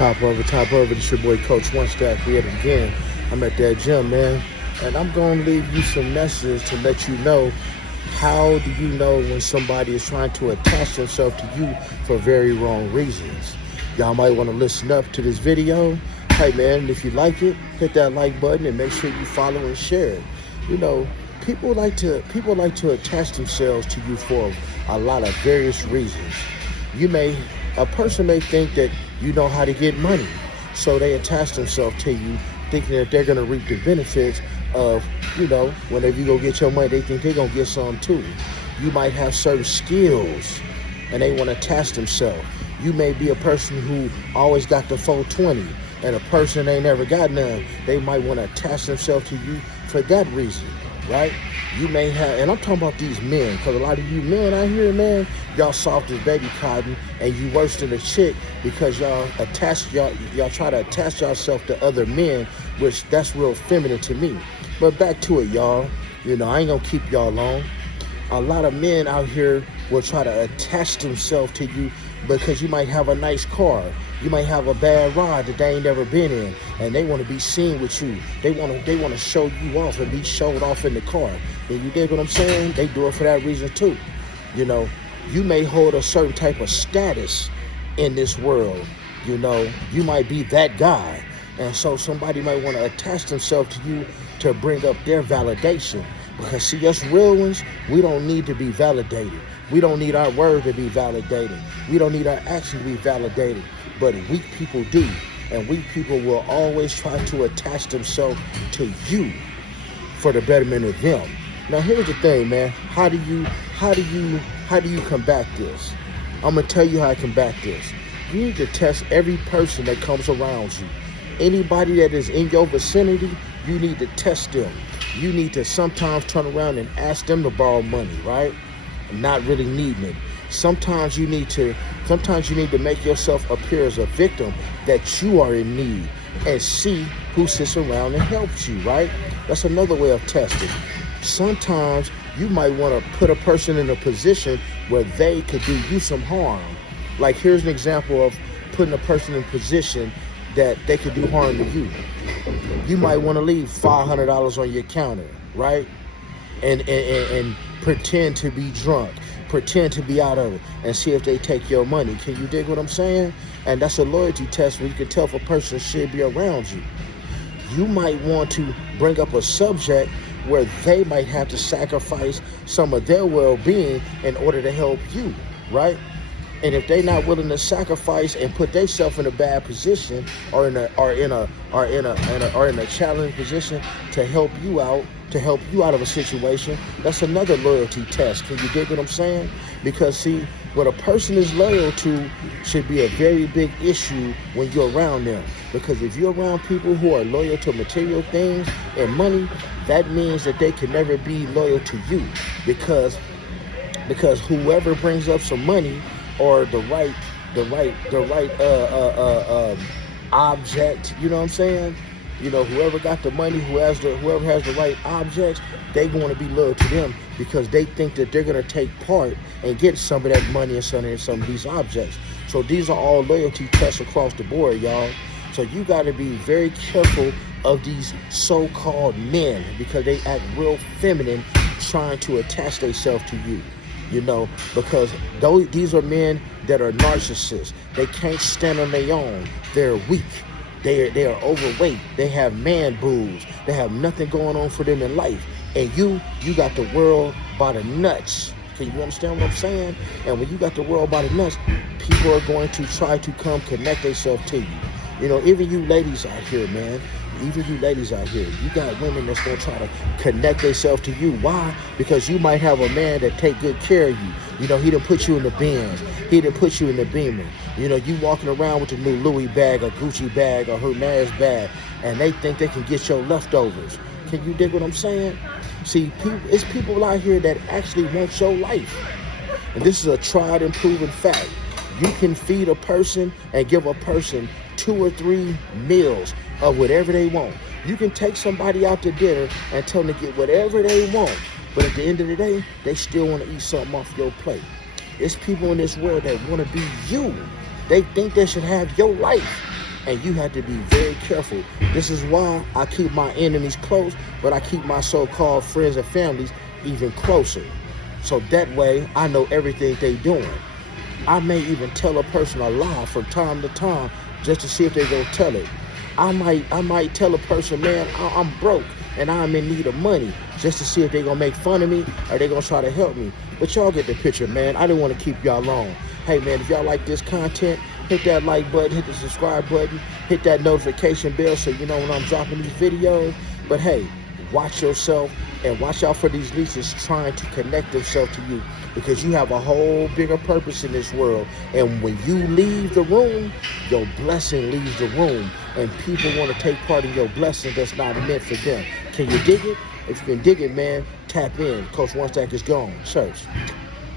Top of it. It's your boy Coach One Stack. We at it again. I'm at that gym, man. And I'm going to leave you some messages to let you know how do you know when somebody is trying to attach themselves to you for very wrong reasons. Y'all might want to listen up to this video. Hey, man, if you like it, hit that like button and make sure you follow and share it. You know, people like to attach themselves to you for a lot of various reasons. A person may think that you know how to get money, so they attach themselves to you thinking that they're going to reap the benefits of, whenever you go get your money, they think they're going to get some too. You might have certain skills and they want to attach themselves. You may be a person who always got the 420 and a person ain't never got none. They might want to attach themselves to you for that reason, right? You may have, and I'm talking about these men, because a lot of you men out here, man, y'all soft as baby cotton, and you worse than a chick because y'all try to attach yourself to other men, which that's real feminine to me. But back to it, y'all. I ain't gonna keep y'all long. A lot of men out here will try to attach themselves to you because you might have a nice car. You might have a bad ride that they ain't never been in, and they want to be seen with you. They want to show you off and be showed off in the car. And you get what I'm saying? They do it for that reason too. You may hold a certain type of status in this world. You might be that guy. And so somebody might want to attach themselves to you to bring up their validation. Because see, us real ones, we don't need to be validated. We don't need our word to be validated. We don't need our action to be validated. But weak people do. And weak people will always try to attach themselves to you for the betterment of them. Now here's the thing, man. How do you combat this? I'm gonna tell you how I combat this. You need to test every person that comes around you. Anybody that is in your vicinity, you need to test them. You need to sometimes turn around and ask them to borrow money, right? Not really needing it. Sometimes you need to make yourself appear as a victim that you are in need and see who sits around and helps you, right? That's another way of testing. Sometimes you might want to put a person in a position where they could do you some harm. Like here's an example of putting a person in a position that they could do harm to you. You might want to leave $500 on your counter, right? And pretend to be drunk, pretend to be out of it, and see if they take your money. Can you dig what I'm saying? And that's a loyalty test where you can tell if a person should be around you. You might want to bring up a subject where they might have to sacrifice some of their well-being in order to help you, right? And if they're not willing to sacrifice and put themselves in a bad position or in a challenging position to help you out of a situation, that's another loyalty test. Can you dig what I'm saying? Because see, what a person is loyal to should be a very big issue when you're around them. Because if you're around people who are loyal to material things and money, that means that they can never be loyal to you. Because whoever brings up some money or the right object, you know what I'm saying? Whoever got the money, whoever has the right objects, they going to be loyal to them because they think that they're going to take part and get some of that money and some of these objects. So these are all loyalty tests across the board, y'all. So you got to be very careful of these so-called men because they act real feminine trying to attach themselves to you. Because these are men that are narcissists. They can't stand on their own. They're weak. They are overweight. They have man boobs. They have nothing going on for them in life. And you got the world by the nuts. Can you understand what I'm saying? And when you got the world by the nuts, people are going to try to come connect themselves to you. Even you ladies out here, man. Even you ladies out here, you got women that's going to try to connect themselves to you. Why? Because you might have a man that take good care of you. He done put you in the Benz. He done put you in the Beamer. You walking around with the new Louis bag or Gucci bag or Hermes bag, and they think they can get your leftovers. Can you dig what I'm saying? See, it's people out here that actually want your life. And this is a tried and proven fact. You can feed a person and give a person 2 or 3 meals of whatever they want. You can take somebody out to dinner and tell them to get whatever they want, but at the end of the day, they still want to eat something off your plate. It's people in this world that want to be you. They think they should have your life. And you have to be very careful. This is why I keep my enemies close, but I keep my so-called friends and families even closer. So that way, I know everything they doing. I may even tell a person a lie from time to time just to see if they gonna tell it. I might tell a person, man, I'm broke and I'm in need of money, just to see if they gonna make fun of me or they gonna try to help me. But y'all get the picture, man. I didn't want to keep y'all long. Hey, man, if y'all like this content, hit that like button, hit the subscribe button, hit that notification bell so you know when I'm dropping these videos. But hey, watch yourself and watch out for these leeches trying to connect themselves to you, because you have a whole bigger purpose in this world. And when you leave the room, your blessing leaves the room, and people want to take part in your blessing that's not meant for them. Can you dig it? If you can dig it, man, tap in. Coach One Stack is gone. Church.